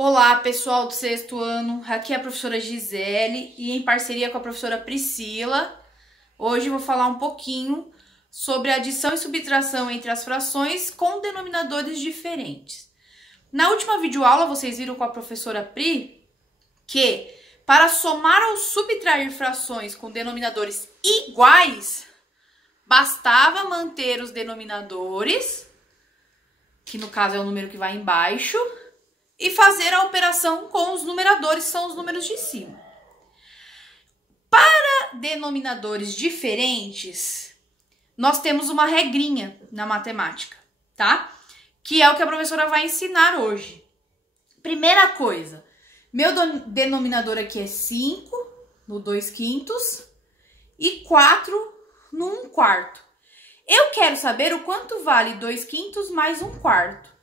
Olá, pessoal do sexto ano, aqui é a professora Gisele e em parceria com a professora Priscila, hoje vou falar um pouquinho sobre adição e subtração entre as frações com denominadores diferentes. Na última videoaula, vocês viram com a professora Pri que para somar ou subtrair frações com denominadores iguais, bastava manter os denominadores, que no caso é o número que vai embaixo, e fazer a operação com os numeradores, que são os números de cima. Para denominadores diferentes, nós temos uma regrinha na matemática, tá? Que é o que a professora vai ensinar hoje. Primeira coisa, meu denominador aqui é 5 no 2/5 e 4 no 1/4. Eu quero saber o quanto vale 2/5 mais 1/4.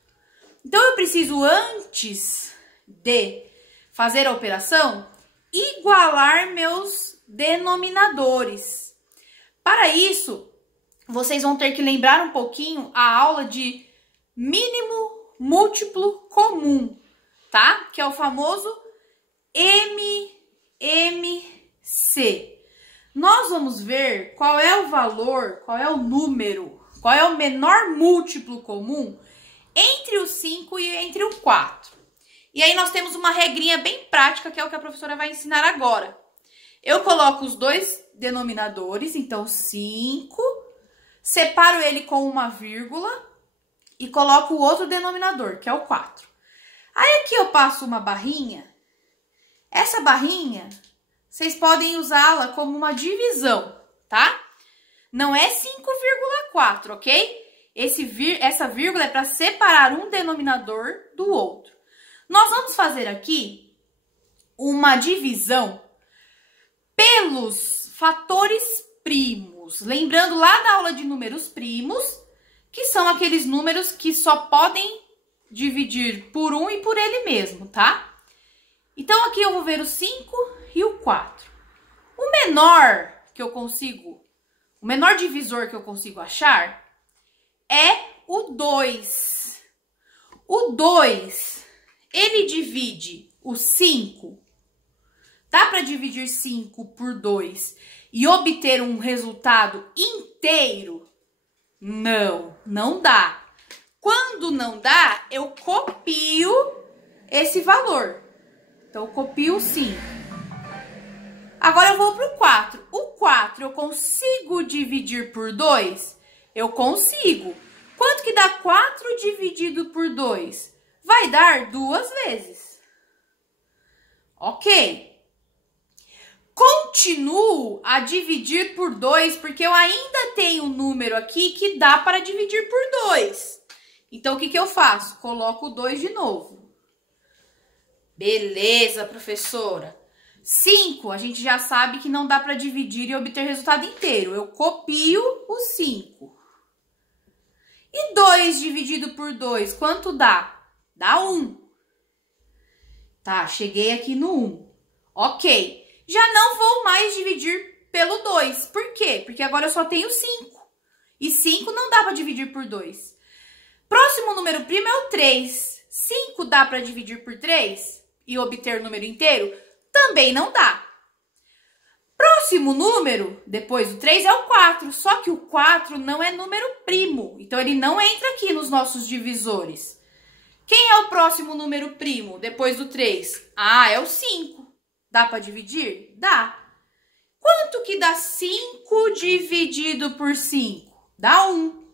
Então, eu preciso, antes de fazer a operação, igualar meus denominadores. Para isso, vocês vão ter que lembrar um pouquinho a aula de mínimo múltiplo comum, tá? Que é o famoso MMC. Nós vamos ver qual é o valor, qual é o número, qual é o menor múltiplo comum entre o 5 e entre o 4. E aí nós temos uma regrinha bem prática, que é o que a professora vai ensinar agora. Eu coloco os dois denominadores, então 5, separo ele com uma vírgula e coloco o outro denominador, que é o 4. Aí aqui eu passo uma barrinha. Essa barrinha, vocês podem usá-la como uma divisão, tá? Não é 5,4, ok? Essa vírgula é para separar um denominador do outro. Nós vamos fazer aqui uma divisão pelos fatores primos. Lembrando lá da aula de números primos, que são aqueles números que só podem dividir por 1 e por ele mesmo, tá? Então, aqui eu vou ver o 5 e o 4. O menor divisor que eu consigo achar é o 2. O 2, ele divide o 5. Dá para dividir 5 por 2 e obter um resultado inteiro? Não, não dá. Quando não dá, eu copio esse valor. Então, eu copio o 5. Agora, eu vou para o 4. O 4, eu consigo dividir por 2? Eu consigo. Quanto que dá 4 dividido por 2? Vai dar 2 vezes. Ok. Continuo a dividir por 2, porque eu ainda tenho um número aqui que dá para dividir por 2. Então, o que eu faço? Coloco o 2 de novo. Beleza, professora. 5, a gente já sabe que não dá para dividir e obter resultado inteiro. Eu copio o 5. E 2 dividido por 2, quanto dá? Dá 1. Tá, cheguei aqui no 1. Ok. Já não vou mais dividir pelo 2. Por quê? Porque agora eu só tenho 5. E 5 não dá para dividir por 2. Próximo número primo é o 3. 5 dá para dividir por 3 e obter o número inteiro? Também não dá. Próximo número, depois do 3, é o 4. Só que o 4 não é número primo. Então, ele não entra aqui nos nossos divisores. Quem é o próximo número primo depois do 3? Ah, é o 5. Dá para dividir? Dá. Quanto que dá 5 dividido por 5? Dá 1.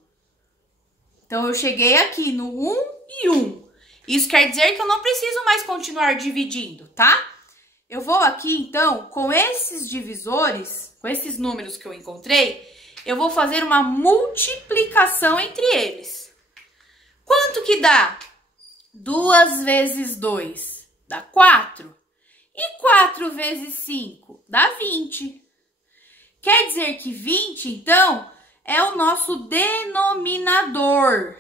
Então, eu cheguei aqui no 1 e 1. Isso quer dizer que eu não preciso mais continuar dividindo, tá? Eu vou aqui, então, com esses divisores, com esses números que eu encontrei, eu vou fazer uma multiplicação entre eles. Quanto que dá? 2 vezes 2 dá 4. E 4 vezes 5 dá 20. Quer dizer que 20, então, é o nosso denominador.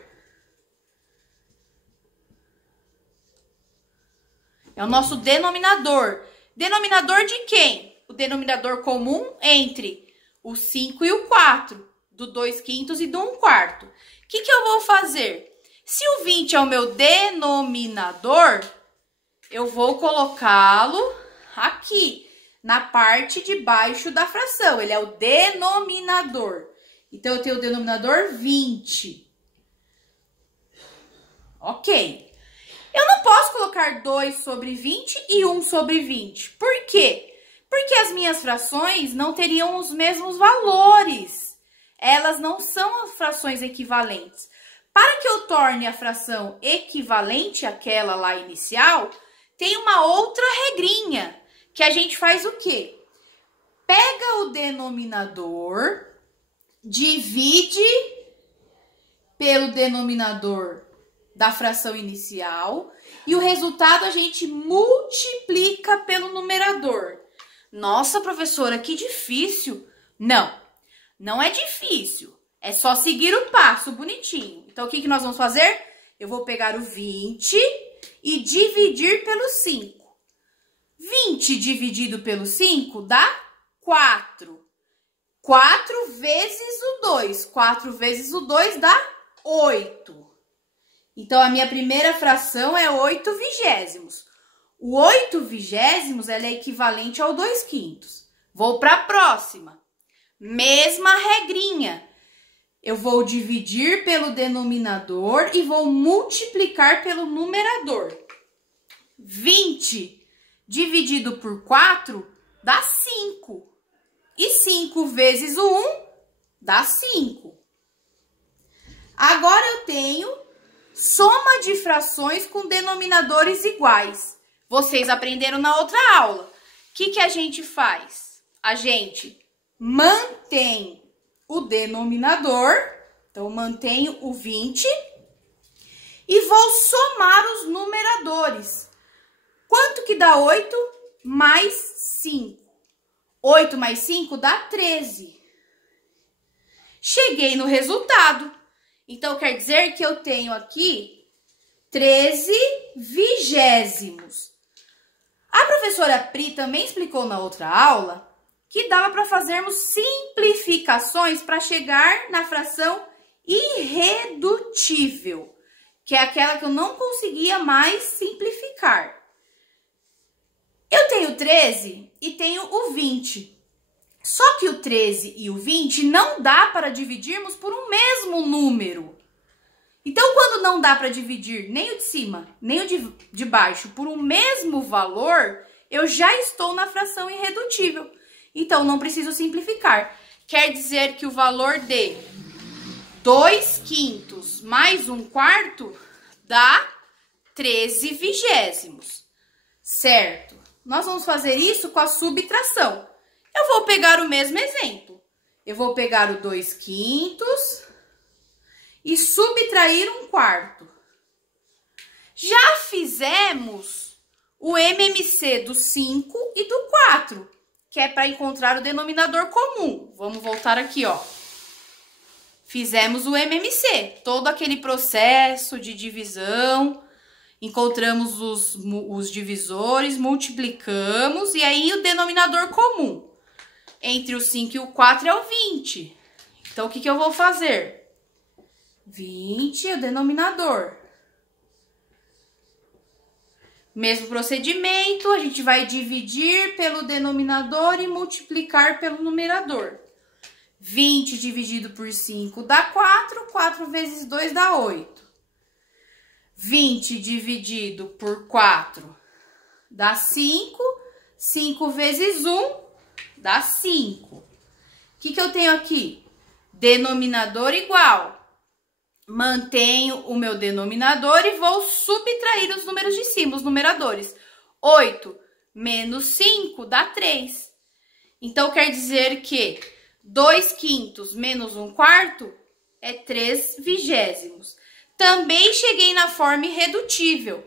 É o nosso denominador. Denominador de quem? O denominador comum entre o 5 e o 4, do 2/5 e do 1/4. O que eu vou fazer? Se o 20 é o meu denominador, eu vou colocá-lo aqui, na parte de baixo da fração. Ele é o denominador. Então, eu tenho o denominador 20. Ok. Eu não posso colocar 2 sobre 20 e 1 sobre 20. Por quê? Porque as minhas frações não teriam os mesmos valores. Elas não são as frações equivalentes. Para que eu torne a fração equivalente àquela lá inicial, tem uma outra regrinha, que a gente faz o quê? Pega o denominador, divide pelo denominador da fração inicial e o resultado a gente multiplica pelo numerador. Nossa, professora, que difícil. Não, não é difícil. É só seguir o passo bonitinho. Então, o que nós vamos fazer? Eu vou pegar o 20 e dividir pelo 5. 20 dividido pelo 5 dá 4. 4 vezes o 2. 4 vezes o 2 dá 8. Então, a minha primeira fração é 8 vigésimos. O 8 vigésimos ela é equivalente ao 2/5. Vou para a próxima. Mesma regrinha. Eu vou dividir pelo denominador e vou multiplicar pelo numerador. 20 dividido por 4 dá 5. E 5 vezes o 1 dá 5. Agora eu tenho soma de frações com denominadores iguais. Vocês aprenderam na outra aula. O que a gente faz? A gente mantém o denominador, então mantenho o 20 e vou somar os numeradores. Quanto que dá 8 mais 5? 8 mais 5 dá 13. Cheguei no resultado. Então, quer dizer que eu tenho aqui 13 vigésimos. A professora Pri também explicou na outra aula que dava para fazermos simplificações para chegar na fração irredutível, que é aquela que eu não conseguia mais simplificar. Eu tenho 13 e tenho o 20. Só que o 13 e o 20 não dá para dividirmos por um mesmo número. Então, quando não dá para dividir nem o de cima, nem o de baixo por um mesmo valor, eu já estou na fração irredutível. Então, não preciso simplificar. Quer dizer que o valor de 2/5 mais 1/4 dá 13 vigésimos. Certo? Nós vamos fazer isso com a subtração. Eu vou pegar o mesmo exemplo. Eu vou pegar o 2/5 e subtrair 1/4. Já fizemos o MMC do 5 e do 4, que é para encontrar o denominador comum. Vamos voltar aqui, ó. Fizemos o MMC, todo aquele processo de divisão, encontramos os divisores, multiplicamos, e aí o denominador comum. Entre o 5 e o 4 é o 20. Então, o que eu vou fazer? 20 é o denominador. Mesmo procedimento, a gente vai dividir pelo denominador e multiplicar pelo numerador. 20 dividido por 5 dá 4, 4 vezes 2 dá 8. 20 dividido por 4 dá 5, 5 vezes 1 dá 5. O que eu tenho aqui? Denominador igual. Mantenho o meu denominador e vou subtrair os números de cima, os numeradores. 8 menos 5 dá 3. Então, quer dizer que 2/5 menos 1/4 é 3 vigésimos. Também cheguei na forma irredutível,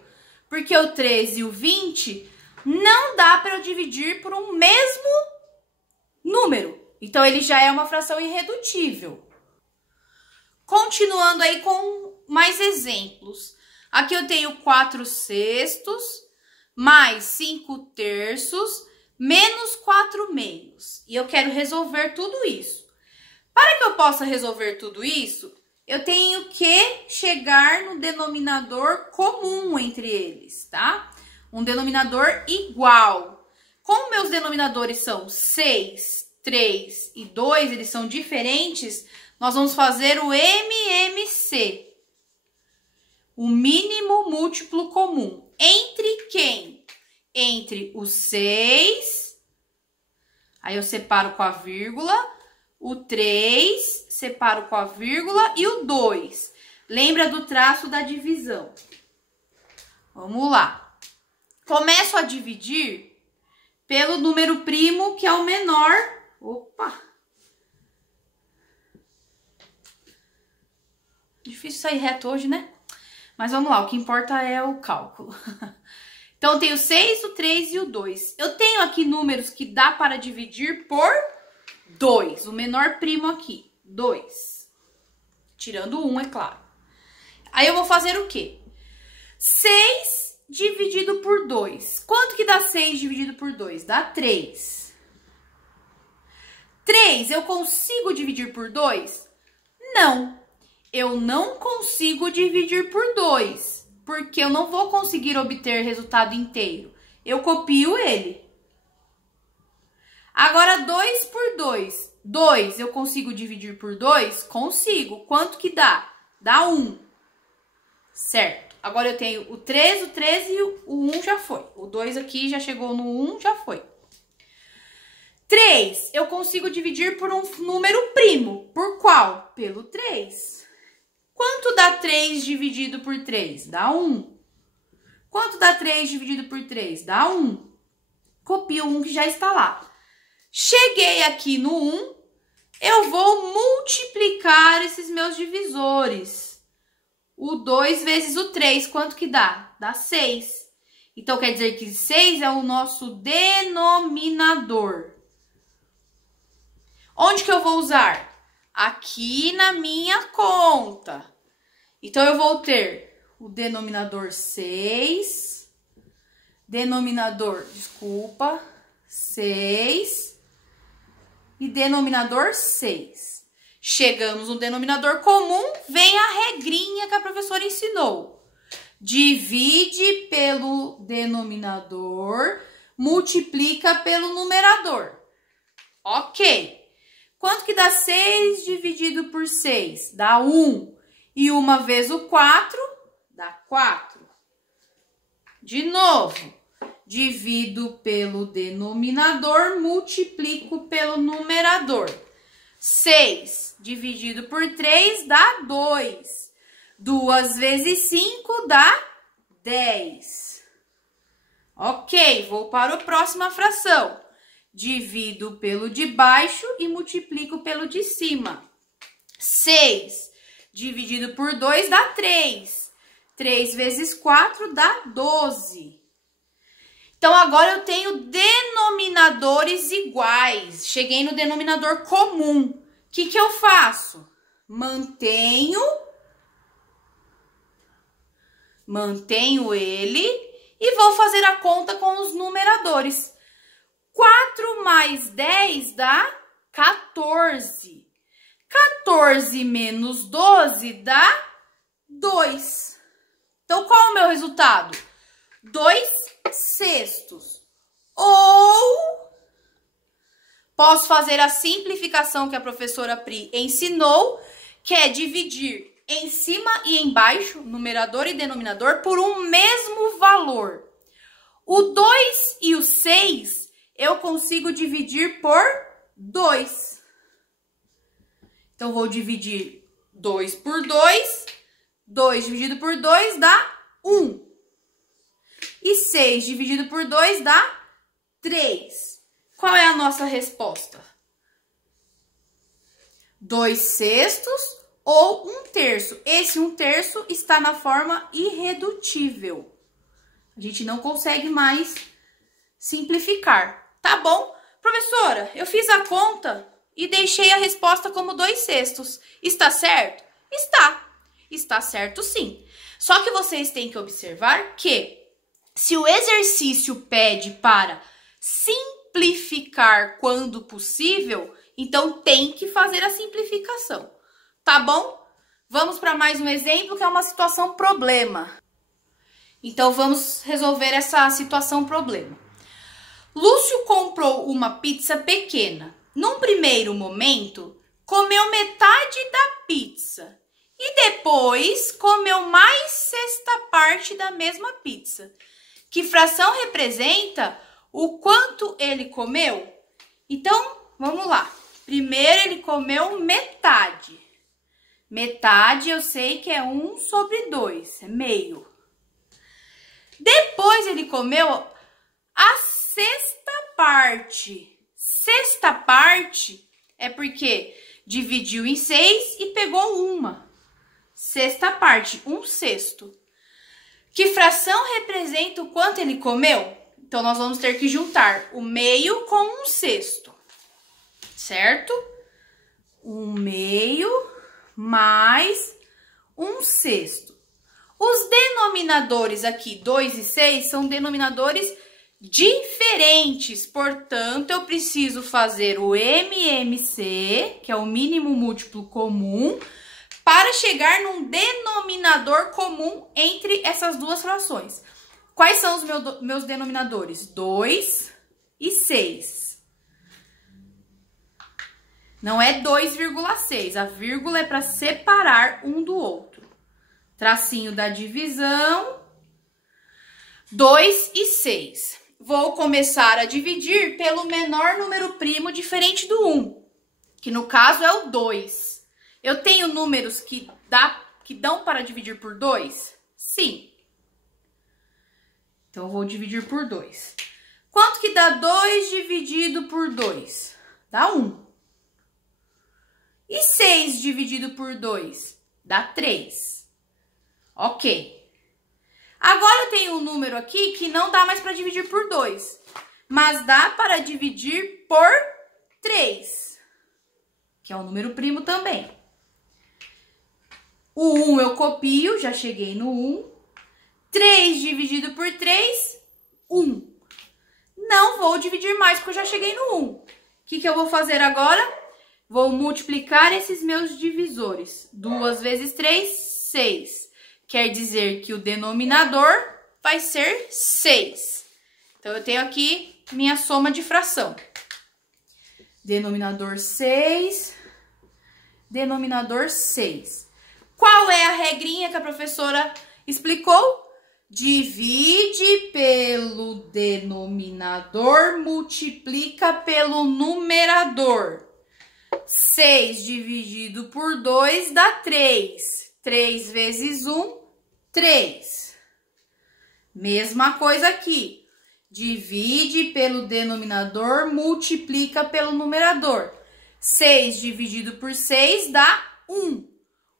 porque o 13 e o 20 não dá para eu dividir por um mesmo número. Então, ele já é uma fração irredutível. Continuando aí com mais exemplos. Aqui eu tenho 4/6 mais 5/3 menos 4/2. E eu quero resolver tudo isso. Para que eu possa resolver tudo isso, eu tenho que chegar no denominador comum entre eles, tá? um denominador igual. Como meus denominadores são 6, 3 e 2, eles são diferentes, nós vamos fazer o MMC. O mínimo múltiplo comum. Entre quem? Entre o 6, aí eu separo com a vírgula, o 3, separo com a vírgula e o 2. Lembra do traço da divisão. Vamos lá. Começo a dividir pelo número primo, que é o menor. Opa! Difícil sair reto hoje, né? Mas vamos lá, o que importa é o cálculo. Então, eu tenho o 6, o 3 e o 2. Eu tenho aqui números que dá para dividir por 2. O menor primo aqui, 2. Tirando 1, é claro. Aí eu vou fazer o quê? 6 dividido por 2. Quanto que dá 6 dividido por 2? Dá 3. 3 eu consigo dividir por 2? Não. Eu não consigo dividir por 2, porque eu não vou conseguir obter resultado inteiro. Eu copio ele. Agora, 2 por 2. 2 eu consigo dividir por 2? Consigo. Quanto que dá? Dá 1. Certo. Agora eu tenho o 3 e o 1 já foi. O 2 aqui já chegou no 1, já foi. 3 eu consigo dividir por um número primo. Por qual? Pelo 3. Quanto dá 3 dividido por 3? Dá 1. Quanto dá 3 dividido por 3? Dá 1. Copio o 1 que já está lá. Cheguei aqui no 1, eu vou multiplicar esses meus divisores. O 2 vezes o 3, quanto que dá? Dá 6. Então, quer dizer que 6 é o nosso denominador. Onde que eu vou usar? Aqui na minha conta. Então, eu vou ter o denominador 6, 6 e denominador 6. Chegamos no denominador comum, vem a regrinha que a professora ensinou. Divide pelo denominador, multiplica pelo numerador. Ok. Quanto que dá 6 dividido por 6? Dá 1. E 1 vezes o 4, dá 4. De novo, divido pelo denominador, multiplico pelo numerador. 6 dividido por 3 dá 2. 2 vezes 5 dá 10. Ok, vou para a próxima fração. Divido pelo de baixo e multiplico pelo de cima. 6 dividido por 2 dá 3. 3 vezes 4 dá 12. Então, agora eu tenho denominadores iguais. Cheguei no denominador comum. O que eu faço? Mantenho ele e vou fazer a conta com os numeradores. 4 mais 10 dá 14. 14 menos 12 dá 2. Então, qual é o meu resultado? 2/6. Ou posso fazer a simplificação que a professora Pri ensinou, que é dividir em cima e embaixo, numerador e denominador, por um mesmo valor. O 2 e o 6 eu consigo dividir por 2. Então, vou dividir 2 por 2. 2 dividido por 2 dá 1. E 6 dividido por 2 dá 3. Qual é a nossa resposta? 2/6 ou 1/3. Esse 1/3 está na forma irredutível. A gente não consegue mais simplificar, tá bom? Professora, eu fiz a conta e deixei a resposta como 2/6. Está certo? Está certo sim. Só que vocês têm que observar que se o exercício pede para simplificar quando possível, então tem que fazer a simplificação, tá bom? Vamos para mais um exemplo que é uma situação problema. Então, vamos resolver essa situação problema. Lúcio comprou uma pizza pequena. Num primeiro momento, comeu metade da pizza e depois comeu mais sexta parte da mesma pizza. Que fração representa o quanto ele comeu? Então, vamos lá. Primeiro, ele comeu metade. Metade eu sei que é 1/2, é meio. Depois, ele comeu a sexta parte. Sexta parte é porque dividiu em 6 e pegou uma. Sexta parte, 1/6. Que fração representa o quanto ele comeu? Então, nós vamos ter que juntar o meio com 1/6. Certo? 1/2 mais 1/6. Os denominadores aqui, 2 e 6, são denominadores diferentes. Portanto, eu preciso fazer o MMC, que é o mínimo múltiplo comum, para chegar num denominador comum entre essas duas frações. Quais são os meus denominadores? 2 e 6. Não é 2,6. A vírgula é para separar um do outro. Tracinho da divisão. 2 e 6. Vou começar a dividir pelo menor número primo diferente do 1, que no caso é o 2. Eu tenho números que dão para dividir por 2? Sim. Então, eu vou dividir por 2. Quanto que dá 2 dividido por 2? Dá 1. E 6 dividido por 2? Dá 3. Ok. Agora, eu tenho um número aqui que não dá mais para dividir por 2, mas dá para dividir por 3, que é um número primo também. O 1 eu copio, já cheguei no 1. 3 dividido por 3, 1. Não vou dividir mais, porque eu já cheguei no 1. O que eu vou fazer agora? Vou multiplicar esses meus divisores. 2 vezes 3, 6. Quer dizer que o denominador vai ser 6. Então, eu tenho aqui minha soma de fração. Denominador 6, denominador 6. Qual é a regrinha que a professora explicou? Divide pelo denominador, multiplica pelo numerador. 6 dividido por 2 dá 3. 3 vezes 1, 3. Mesma coisa aqui. Divide pelo denominador, multiplica pelo numerador. 6 dividido por 6 dá 1.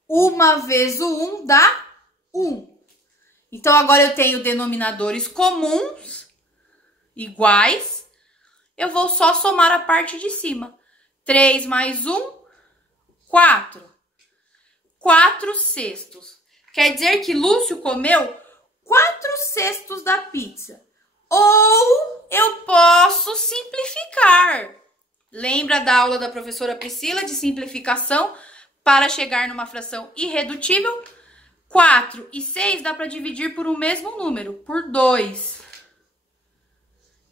1 vezes o 1 dá 1. Então, agora eu tenho denominadores comuns, iguais. Eu vou só somar a parte de cima. 3 mais 1, 4. 4/6. Quer dizer que Lúcio comeu 4/6 da pizza. Ou eu posso simplificar. Lembra da aula da professora Priscila de simplificação para chegar numa fração irredutível? 4 e 6 dá para dividir por um mesmo número, por 2.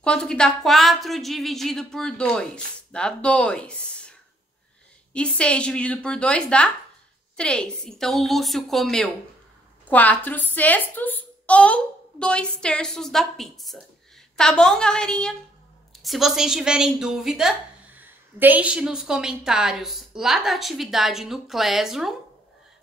Quanto que dá 4 dividido por 2? Dá 2. E 6 dividido por 2 dá 3. Então, o Lúcio comeu 4/6 ou 2/3 da pizza. Tá bom, galerinha? Se vocês tiverem dúvida, deixe nos comentários lá da atividade no Classroom.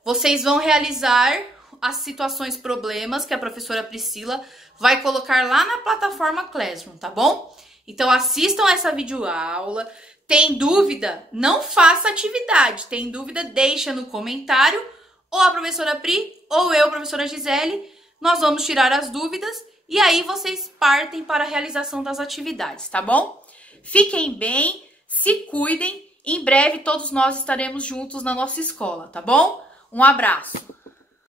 Vocês vão realizar as situações problemas que a professora Priscila vai colocar lá na plataforma Classroom, tá bom? Então, assistam essa videoaula. Tem dúvida? Não faça atividade. Tem dúvida? Deixa no comentário. Ou a professora Pri, ou eu, professora Gisele, nós vamos tirar as dúvidas e aí vocês partem para a realização das atividades, tá bom? Fiquem bem, se cuidem. Em breve, todos nós estaremos juntos na nossa escola, tá bom? Um abraço!